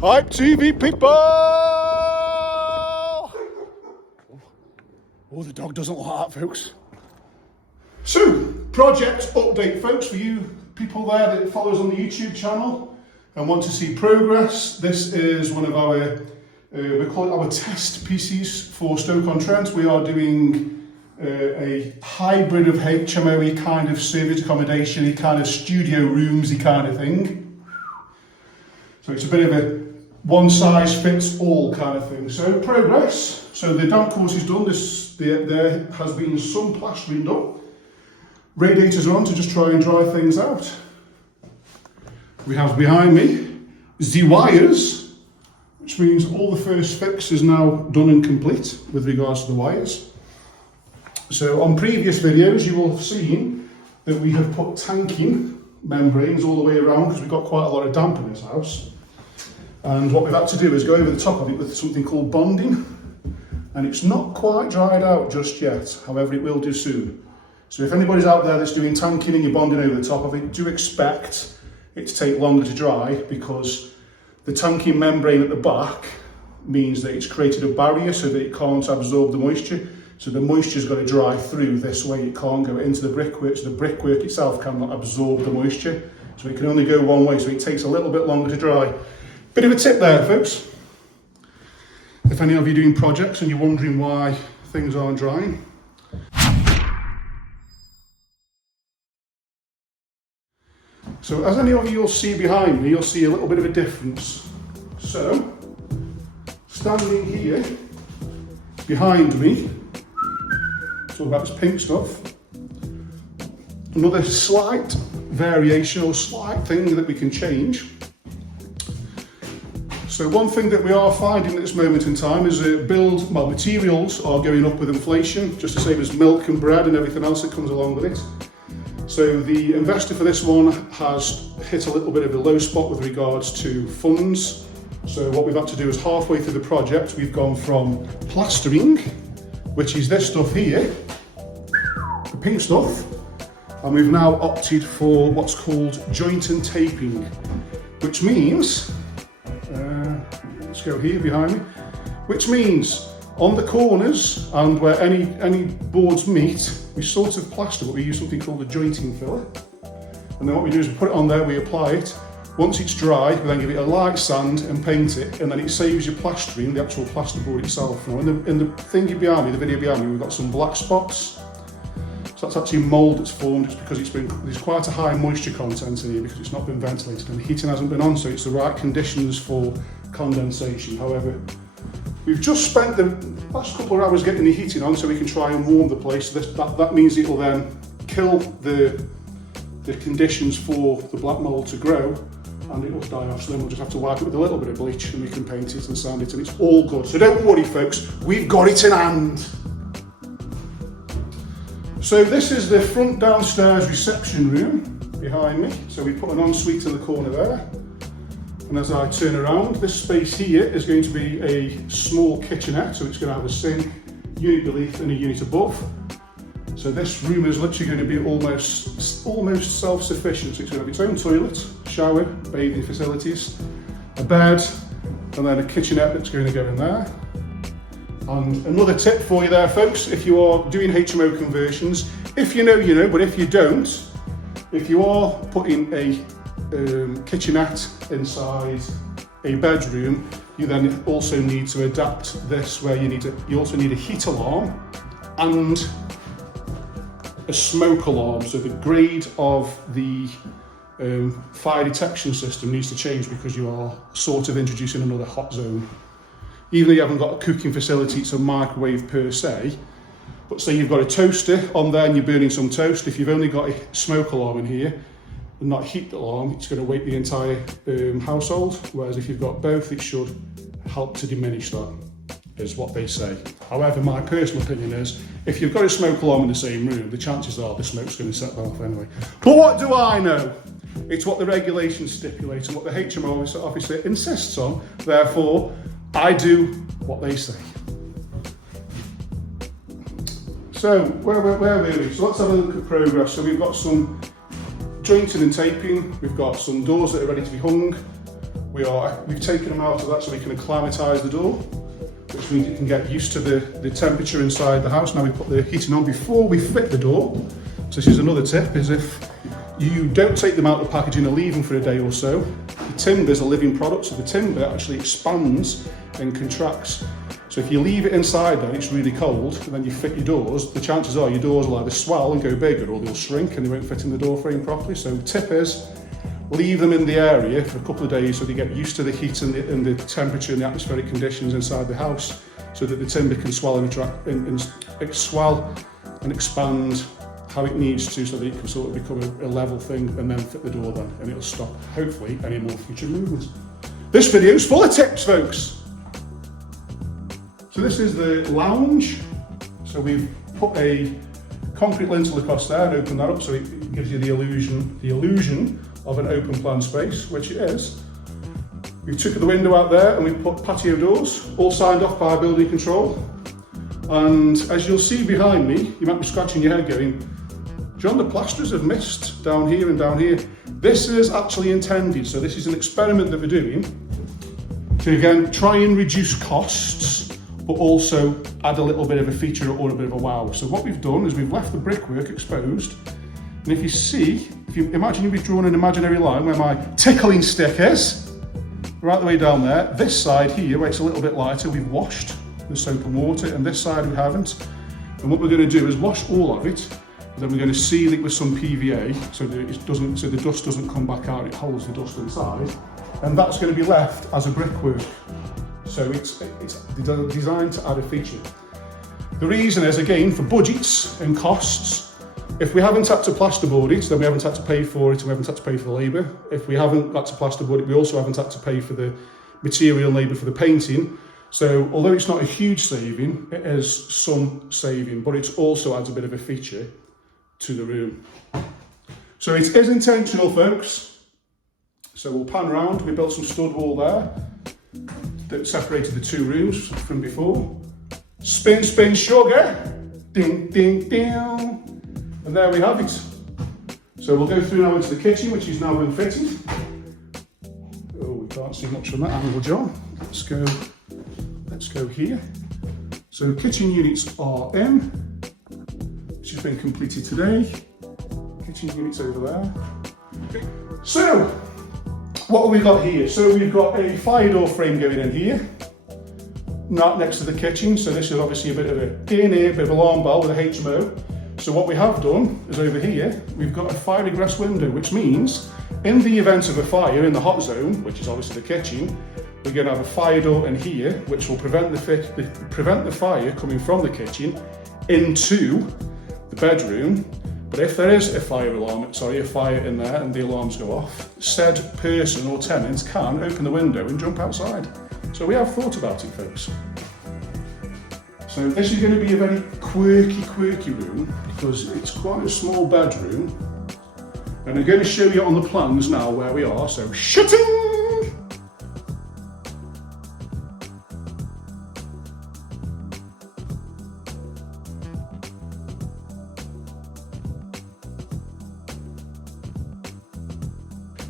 Hype TV people! Oh, the dog doesn't like that, folks. So, project update, folks, for you people there that follow us on the YouTube channel and want to see progress. This is one of our, we call it our test PCs for Stoke-on-Trent. We are doing a hybrid of HMO-y kind of service accommodation-y kind of studio rooms-y kind of thing. So it's a bit of a one-size-fits-all kind of thing. So progress. So the damp course is done. There has been some plastering done. Radiators are on to just try and dry things out. We have behind me the wires, which means all the first fix is now done and complete with regards to the wires. So on previous videos you will have seen that we have put tanking membranes all the way around because we've got quite a lot of damp in this house. And what we've had to do is go over the top of it with something called bonding, and it's not quite dried out just yet, however it will do soon. So if anybody's out there that's doing tanking and you're bonding over the top of it, do expect it to take longer to dry because the tanking membrane at the back means that it's created a barrier so that it can't absorb the moisture. So the moisture's got to dry through this way, it can't go into the brickwork, so the brickwork itself cannot absorb the moisture. So it can only go one way, so it takes a little bit longer to dry. Bit of a tip there, folks. If any of you are doing projects and you're wondering why things aren't drying. So as any of you will see behind me, you'll see a little bit of a difference. So, standing here, behind me, so that's pink stuff. Another slight variation or slight thing that we can change. So one thing that we are finding at this moment in time is materials are going up with inflation, just the same as milk and bread and everything else that comes along with it. So the investor for this one has hit a little bit of a low spot with regards to funds. So what we've had to do is halfway through the project, we've gone from plastering, which is this stuff here, the pink stuff, and we've now opted for what's called joint and taping, which means, let's go here behind me, which means on the corners and where any boards meet, we sort of plaster, but we use something called a jointing filler. And then what we do is we put it on there, we apply it. Once it's dry, we then give it a light sand and paint it, and then it saves your plastering, the actual plasterboard itself. Now in the thingy behind me, the video behind me, we've got some black spots. So that's actually mould that's formed just because there's quite a high moisture content in here because it's not been ventilated and the heating hasn't been on, so it's the right conditions for condensation. However, we've just spent the last couple of hours getting the heating on so we can try and warm the place. That means it will then kill the conditions for the black mould to grow and it will die off, so then we'll just have to wipe it with a little bit of bleach and we can paint it and sand it and it's all good. So don't worry folks, we've got it in hand. So this is the front downstairs reception room behind me. So we put an ensuite in the corner there. And as I turn around, this space here is going to be a small kitchenette. So it's going to have a sink, unit beneath and a unit above. So this room is literally going to be almost self-sufficient. So it's going to have its own toilet, shower, bathing facilities, a bed, and then a kitchenette that's going to go in there. And another tip for you there, folks, if you are doing HMO conversions, if you know, you know, but if you don't, if you are putting a kitchenette inside a bedroom, you then also need to adapt this where you also need a heat alarm and a smoke alarm. So the grade of the fire detection system needs to change because you are sort of introducing another hot zone. Even though you haven't got a cooking facility, it's a microwave per se, but say you've got a toaster on there and you're burning some toast, if you've only got a smoke alarm in here and not a heat alarm, it's going to wake the entire household, whereas if you've got both, it should help to diminish that, is what they say. However, my personal opinion is, if you've got a smoke alarm in the same room, the chances are the smoke's going to set that off anyway. But what do I know? It's what the regulations stipulate and what the HMO officer insists on, therefore, I do what they say. So, where were we? So let's have a look at progress. So we've got some jointing and taping, we've got some doors that are ready to be hung, we've taken them out of that so we can acclimatise the door, which means it can get used to the temperature inside the house. Now we put the heating on before we fit the door. So this is another tip, is if you don't take them out of the packaging and leave them for a day or so, the timber is a living product, so the timber actually expands and contracts. So if you leave it inside then it's really cold, and then you fit your doors, the chances are your doors will either swell and go bigger, or they'll shrink and they won't fit in the door frame properly. So tip is, leave them in the area for a couple of days so they get used to the heat and the temperature and the atmospheric conditions inside the house, so that the timber can swell and swell and expand how it needs to, so that it can sort of become a level thing, and then fit the door then, and it'll stop, hopefully, any more future movements. This video is full of tips, folks. So this is the lounge. So we've put a concrete lintel across there and opened that up, so it gives you the illusion of an open plan space, which it is. We took the window out there and we put patio doors, all signed off by building control. And as you'll see behind me, you might be scratching your head going, John, the plasterers have missed down here and down here. This is actually intended, so this is an experiment that we're doing to again try and reduce costs, but also add a little bit of a feature or a bit of a wow. So what we've done is we've left the brickwork exposed, and if you imagine you've drawn an imaginary line where my tickling stick is, right the way down there, this side here where it's a little bit lighter, we've washed with soap and water, and this side we haven't. And what we're going to do is wash all of it, and then we're going to seal it with some PVA so that so the dust doesn't come back out, it holds the dust inside, and that's going to be left as a brickwork. So it's designed to add a feature. The reason is, again, for budgets and costs. If we haven't had to plasterboard it, then we haven't had to pay for it, and we haven't had to pay for the labour. If we haven't got to plasterboard it, we also haven't had to pay for the material and labour for the painting. So although it's not a huge saving, it is some saving, but it also adds a bit of a feature to the room. So it is intentional, folks. So we'll pan around. We built some stud wall there that separated the two rooms from before. Spin, spin, sugar. Ding, ding, ding. And there we have it. So we'll go through now into the kitchen, which is now been fitted. Oh, we can't see much from that angle, John. Let's go here. So kitchen units are in, which has been completed today. Kitchen units over there. Okay. So, what have we got here? So we've got a fire door frame going in here, right next to the kitchen. So this is obviously a bit of a bit of alarm bell with a HMO. So what we have done is over here, we've got a fire egress window, which means in the event of a fire in the hot zone, which is obviously the kitchen, we're going to have a fire door in here, which will prevent the fire coming from the kitchen into the bedroom. But if there is a fire in there and the alarms go off, said person or tenant can open the window and jump outside. So we have thought about it, folks. So this is going to be a very quirky room, because it's quite a small bedroom. And I'm going to show you on the plans now where we are, so shutting!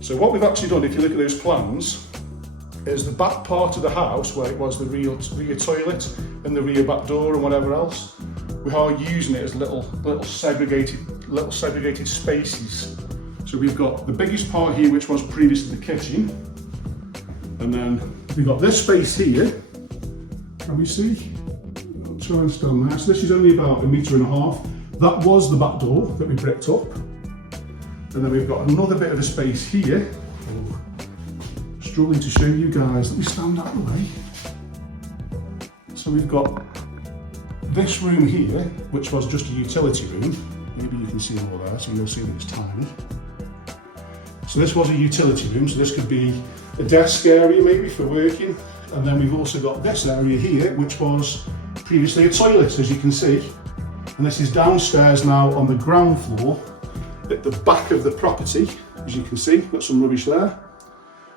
So what we've actually done, if you look at those plans, is the back part of the house where it was the rear toilet and the rear back door and whatever else, we are using it as little segregated spaces. So we've got the biggest part here, which was previously the kitchen, and then we've got this space here. Can we see? I'll try and stand there. So this is only about 1.5 meters. That was the back door that we bricked up. And then we've got another bit of a space here. Oh, struggling to show you guys. Let me stand out of the way. So we've got this room here, which was just a utility room. Maybe you can see all there, so you'll see that it's tiny. So this was a utility room, so this could be a desk area maybe for working. And then we've also got this area here, which was previously a toilet, as you can see. And this is downstairs now on the ground floor, at the back of the property, as you can see, got some rubbish there.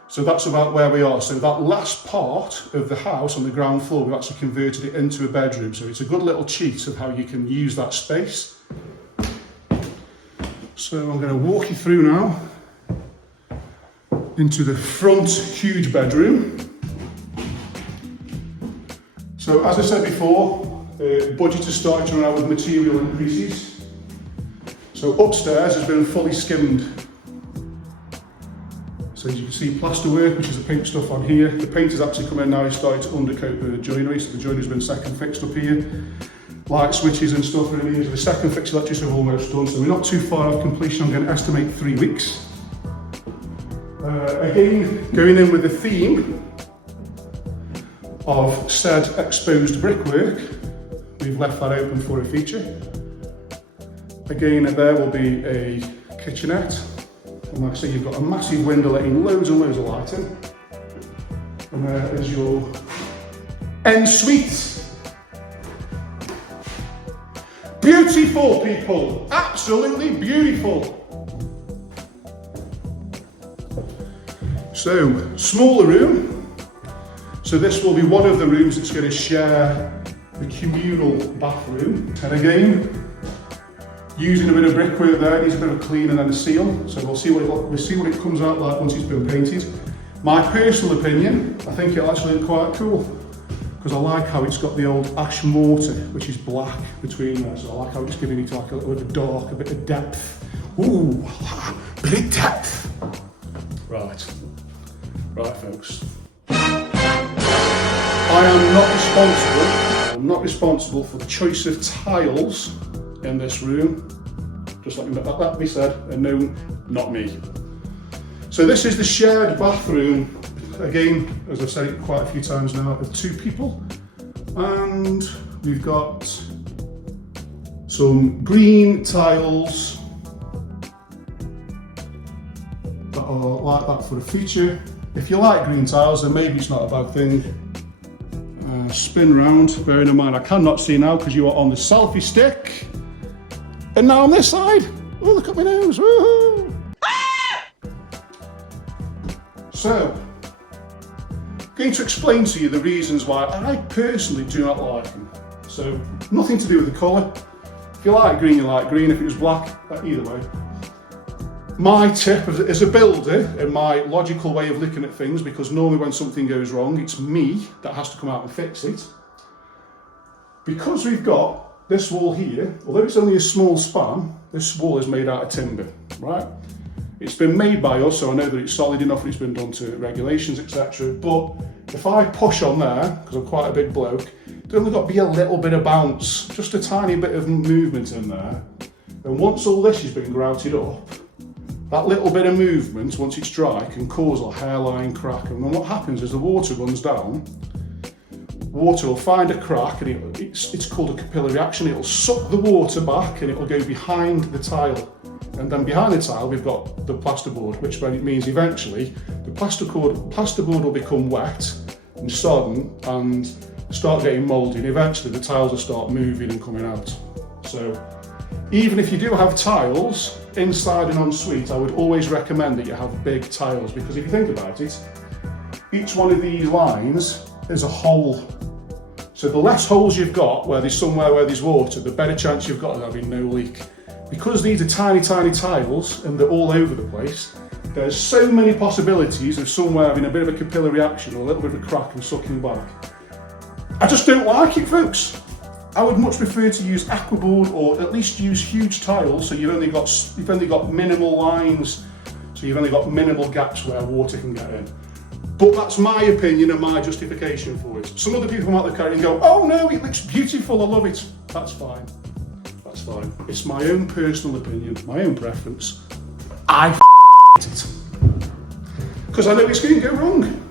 So that's about where we are. So that last part of the house on the ground floor, we've actually converted it into a bedroom. So it's a good little cheat of how you can use that space. So I'm going to walk you through now. into the front huge bedroom. So as I said before, the budget has started to run out with material increases. So upstairs has been fully skimmed. So as you can see, plaster work, which is the paint stuff on here. The paint has actually come in now, it's started to undercoat the joinery, so the joinery's been second fixed up here. Light switches and stuff are in here, so the second fix electrics are almost done, so we're not too far off completion. I'm going to estimate 3 weeks. Again, going in with the theme of said exposed brickwork, we've left that open for a feature. Again, there will be a kitchenette. And like I say, you've got a massive window letting loads and loads of light in. And there is your ensuite. Beautiful, people, absolutely beautiful. So, smaller room. So this will be one of the rooms that's going to share the communal bathroom. And again, using a bit of brickwork there, it needs a bit of clean and then a seal. So we'll see what it comes out like once it's been painted. My personal opinion, I think it'll actually look quite cool, because I like how it's got the old ash mortar, which is black between there. So I like how it's giving it like a little bit of dark, a bit of depth. Ooh, bit of depth. Right folks. I am not responsible for the choice of tiles in this room. Just let that be said, and no, not me. So this is the shared bathroom. Again, as I've said it quite a few times now, of 2 people. And we've got some green tiles that are like that for a feature. If you like green tiles, then maybe it's not a bad thing. Spin round, bearing in mind I cannot see now because you are on the selfie stick. And now on this side, oh look at my nose, woohoo! So, I'm going to explain to you the reasons why I personally do not like them. So, nothing to do with the colour. If you like green, you like green. If it was black, either way. My tip as a builder, and my logical way of looking at things, because normally when something goes wrong, it's me that has to come out and fix it. Because we've got this wall here, although it's only a small span, this wall is made out of timber, right? It's been made by us, so I know that it's solid enough and it's been done to regulations, etc. But if I push on there, because I'm quite a big bloke, there's only got to be a little bit of bounce, just a tiny bit of movement in there. And once all this has been grouted up, that little bit of movement, once it's dry, can cause a hairline crack. And then what happens is the water runs down, water will find a crack, and it's called a capillary action. It'll suck the water back and it'll go behind the tile. And then behind the tile, we've got the plasterboard, which means eventually the plasterboard will become wet and sodden and start getting mouldy, and eventually the tiles will start moving and coming out. So even if you do have tiles inside an ensuite, I would always recommend that you have big tiles, because if you think about it, each one of these lines is a hole. So the less holes you've got where there's somewhere where there's water, the better chance you've got of having no leak. Because these are tiny, tiny tiles and they're all over the place, there's so many possibilities of somewhere having a bit of a capillary action or a little bit of a crack and sucking back. I just don't like it, folks. I would much prefer to use aquaboard, or at least use huge tiles, so you've only got minimal lines, so you've only got minimal gaps where water can get in. But that's my opinion and my justification for it. Some other people might look at it and go, oh no, it looks beautiful, I love it. That's fine. That's fine. It's my own personal opinion, my own preference. I it. Because I know it's going to go wrong.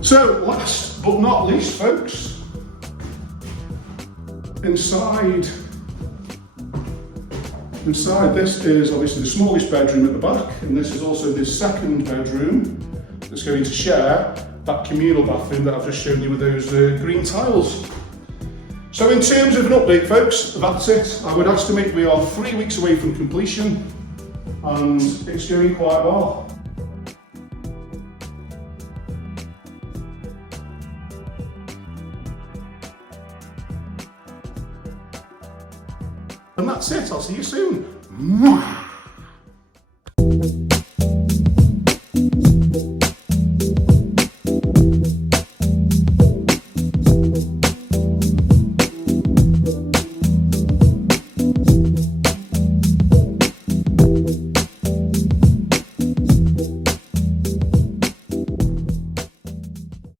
So, last but not least, folks, inside this is obviously the smallest bedroom at the back, and this is also the second bedroom that's going to share that communal bathroom that I've just shown you with those green tiles. So in terms of an update, folks, that's it. I would estimate we are 3 weeks away from completion, and it's going quite well. And that's it, I'll see you soon. Mwah!